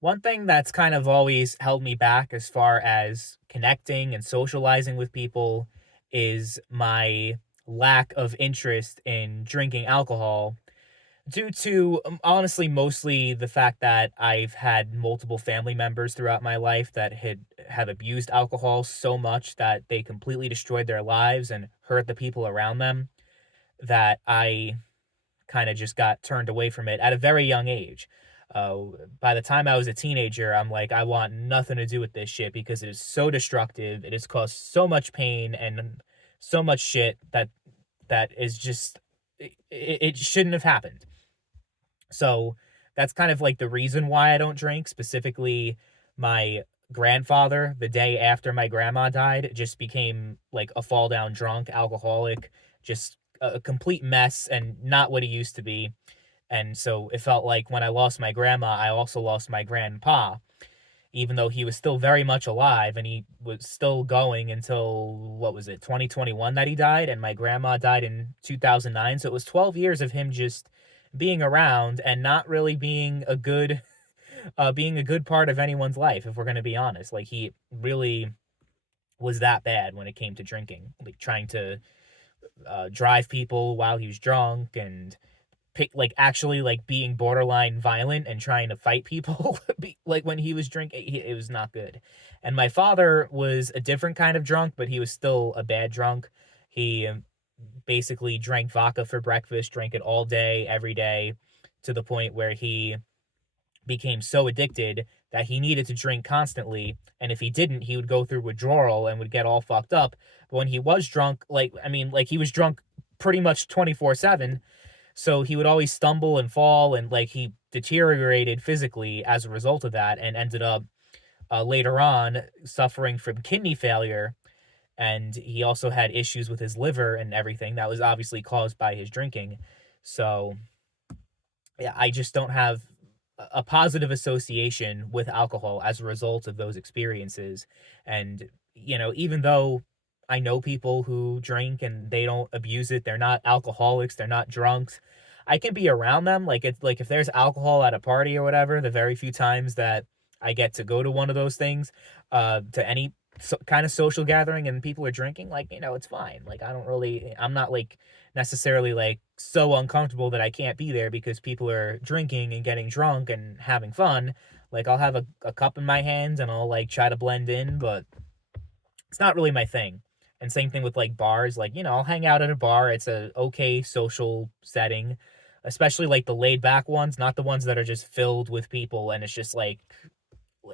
One thing that's kind of always held me back as far as connecting and socializing with people is my lack of interest in drinking alcohol due to honestly mostly the fact that I've had multiple family members throughout my life that have abused alcohol so much that they completely destroyed their lives and hurt the people around them, that I kind of just got turned away from it at a very young age. Uh, by the time I was a teenager, I'm like, I want nothing to do with this shit because it is so destructive. It has caused so much pain and so much shit that is just it shouldn't have happened. So that's kind of like the reason why I don't drink. Specifically, my grandfather, the day after my grandma died, just became like a fall down drunk, alcoholic, just a complete mess and not what he used to be. And so it felt like when I lost my grandma, I also lost my grandpa, even though he was still very much alive and he was still going until what was it, 2021 that he died. And my grandma died in 2009. So it was 12 years of him just being around and not really being a good part of anyone's life, if we're going to be honest. Like, he really was that bad when it came to drinking, like trying to drive people while he was drunk and like actually like being borderline violent and trying to fight people like when he was drinking. It was not good. And my father was a different kind of drunk, but he was still a bad drunk. He basically drank vodka for breakfast, drank it all day every day, to the point where he became so addicted that he needed to drink constantly, and if he didn't, he would go through withdrawal and would get all fucked up. But when he was drunk, like, I mean, like, he was drunk pretty much 24/7, so he would always stumble and fall, and like he deteriorated physically as a result of that, and ended up later on suffering from kidney failure. And he also had issues with his liver and everything that was obviously caused by his drinking. So yeah, I just don't have a positive association with alcohol as a result of those experiences. And, even though I know people who drink and they don't abuse it, they're not alcoholics, they're not drunks. I can be around them. Like, it's like if there's alcohol at a party or whatever, the very few times that I get to go to one of those things, to any kind of social gathering and people are drinking, like, it's fine. Like, I'm not like necessarily like so uncomfortable that I can't be there because people are drinking and getting drunk and having fun. Like, I'll have a cup in my hands and I'll like try to blend in, but it's not really my thing. And same thing with like bars. Like, I'll hang out at a bar. It's a okay social setting, especially like the laid back ones, not the ones that are just filled with people and it's just like,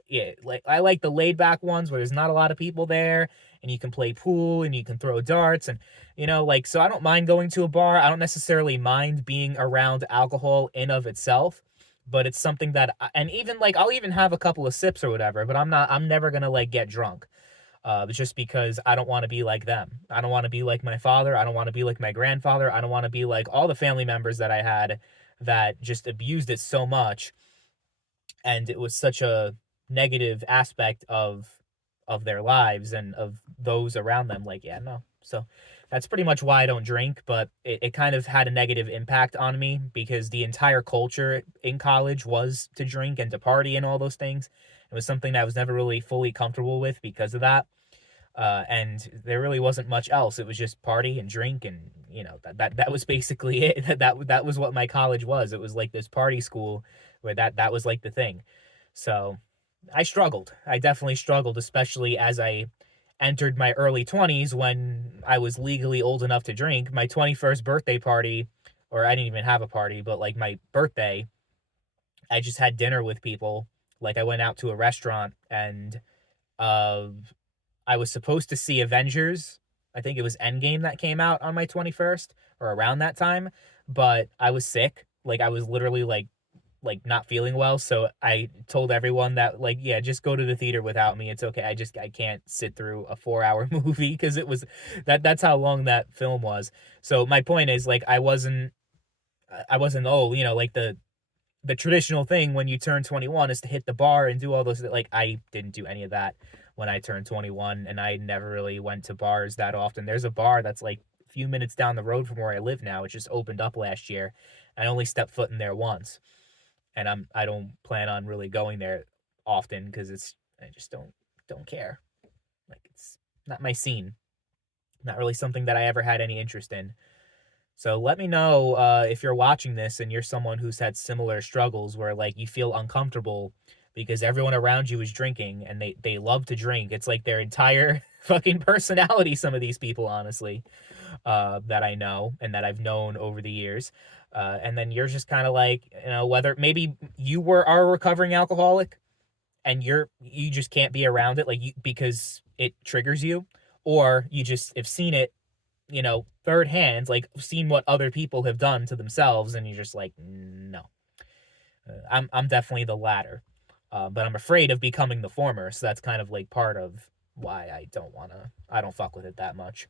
yeah, like I like the laid back ones where there's not a lot of people there and you can play pool and you can throw darts and like, so I don't mind going to a bar. I don't necessarily mind being around alcohol in of itself, but it's something that and even like I'll even have a couple of sips or whatever, but I'm never going to like get drunk. Just because I don't want to be like them. I don't want to be like my father. I don't want to be like my grandfather. I don't want to be like all the family members that I had that just abused it so much, and it was such a negative aspect of their lives and of those around them. Like, yeah, no. So that's pretty much why I don't drink, but it kind of had a negative impact on me because the entire culture in college was to drink and to party and all those things. It was something that I was never really fully comfortable with because of that. And there really wasn't much else. It was just party and drink, and that was basically it. That was what my college was. It was like this party school where that was like the thing. So I struggled. I definitely struggled, especially as I entered my early 20s when I was legally old enough to drink. My 21st birthday party, or I didn't even have a party, but like my birthday, I just had dinner with people. Like, I went out to a restaurant and uh I was supposed to see Avengers. I think it was Endgame that came out on my 21st or around that time, but I was sick. Like, I was literally like not feeling well, so I told everyone that, like, yeah, just go to the theater without me. It's okay. I can't sit through a 4-hour movie because it was that's how long that film was. So my point is, like, I wasn't old, like the traditional thing when you turn 21 is to hit the bar and do all those. Like, I didn't do any of that when I turned 21, and I never really went to bars that often. There's a bar that's like a few minutes down the road from where I live now. It just opened up last year. I only stepped foot in there once, and I don't plan on really going there often because I just don't care. Like, it's not my scene. Not really something that I ever had any interest in. So let me know if you're watching this and you're someone who's had similar struggles where like you feel uncomfortable because everyone around you is drinking and they love to drink. It's like their entire fucking personality. Some of these people, honestly, that I know and that I've known over the years. And then you're just kind of like, whether maybe are a recovering alcoholic and you just can't be around it because it triggers you, or you just have seen it, third hand, like seen what other people have done to themselves, and you're just like, no. I'm definitely the latter, but I'm afraid of becoming the former. So that's kind of like part of why I don't fuck with it that much.